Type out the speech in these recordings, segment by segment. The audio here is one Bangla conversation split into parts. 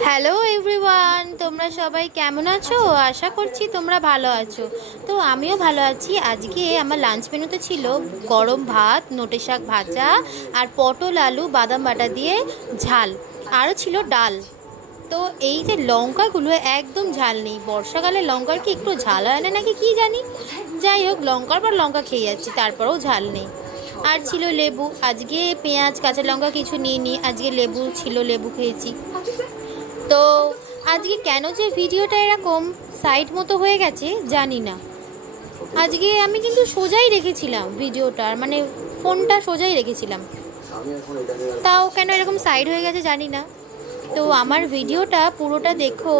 হ্যালো এভরিওয়ান, তোমরা সবাই কেমন আছো? আশা করছি তোমরা ভালো আছো। তো আমিও ভালো আছি। আজকে আমার লাঞ্চ মেনুতে ছিল গরম ভাত, নোটে শাক ভাজা আর পটল আলু বাদাম বাটা দিয়ে ঝাল, আরও ছিল ডাল। তো এই যে লঙ্কাগুলো একদম ঝাল নেই, বর্ষাকালে লঙ্কার কি একটু ঝাল হয় না নাকি কি জানি। যাই হোক, লঙ্কার পর লঙ্কা খেয়ে যাচ্ছি, তারপরেও ঝাল নেই। আর ছিল লেবু, আজকে পেঁয়াজ কাঁচা লঙ্কা কিছু নিইনি, আজকে লেবু ছিল, লেবু খেয়েছি। তো আজকে কেন যে ভিডিওটা এরকম সাইড মতো হয়ে গেছে জানি না। আজকে আমি কিন্তু সোজাই রেখেছিলাম ভিডিওটা, মানে ফোনটা সোজাই রেখেছিলাম, তাও কেন এরকম সাইড হয়ে গেছে জানি না। তো আমার ভিডিওটা পুরোটা দেখো,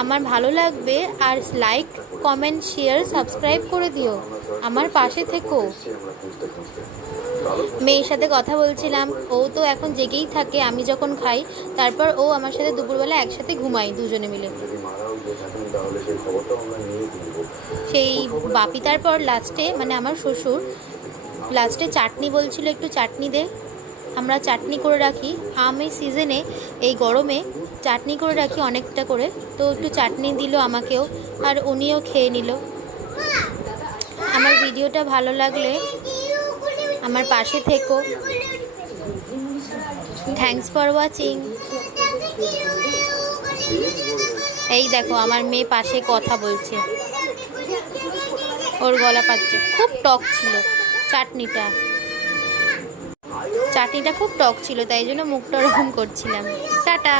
আমার ভালো লাগবে। আর লাইক, কমেন্ট, শেয়ার, সাবস্ক্রাইব করে দিও, আমার পাশে থেকো। মেয়ের সাথে কথা বলছিলাম, ও তো এখন জেগেই থাকে আমি যখন খাই, তারপর ও আমার সাথে দুপুরবেলা একসাথে ঘুমাই দুজনে মিলে। সেই বাপি তারপর লাস্টে, মানে আমার শ্বশুর লাস্টে চাটনি বলছিল, একটু চাটনি দে। আমরা চাটনি করে রাখি, আমের সিজনে এই গরমে চাটনি করে রাখি অনেকটা করে, তো একটু চাটনি দিল আমাকেও, আর উনিও খেয়ে নিল। আমার ভিডিওটা ভালো লাগলে আমার পাশে থেকো। Thanks for watching. এই দেখো আমার মেয়ে পাশে কথা বলছে, ওর গলা পাচ্ছে। খুব টক ছিল চাটনিটা, চাটনিটা খুব টক ছিল, তাই জন্য মুখটা ওরকম করছিলাম। টাটা।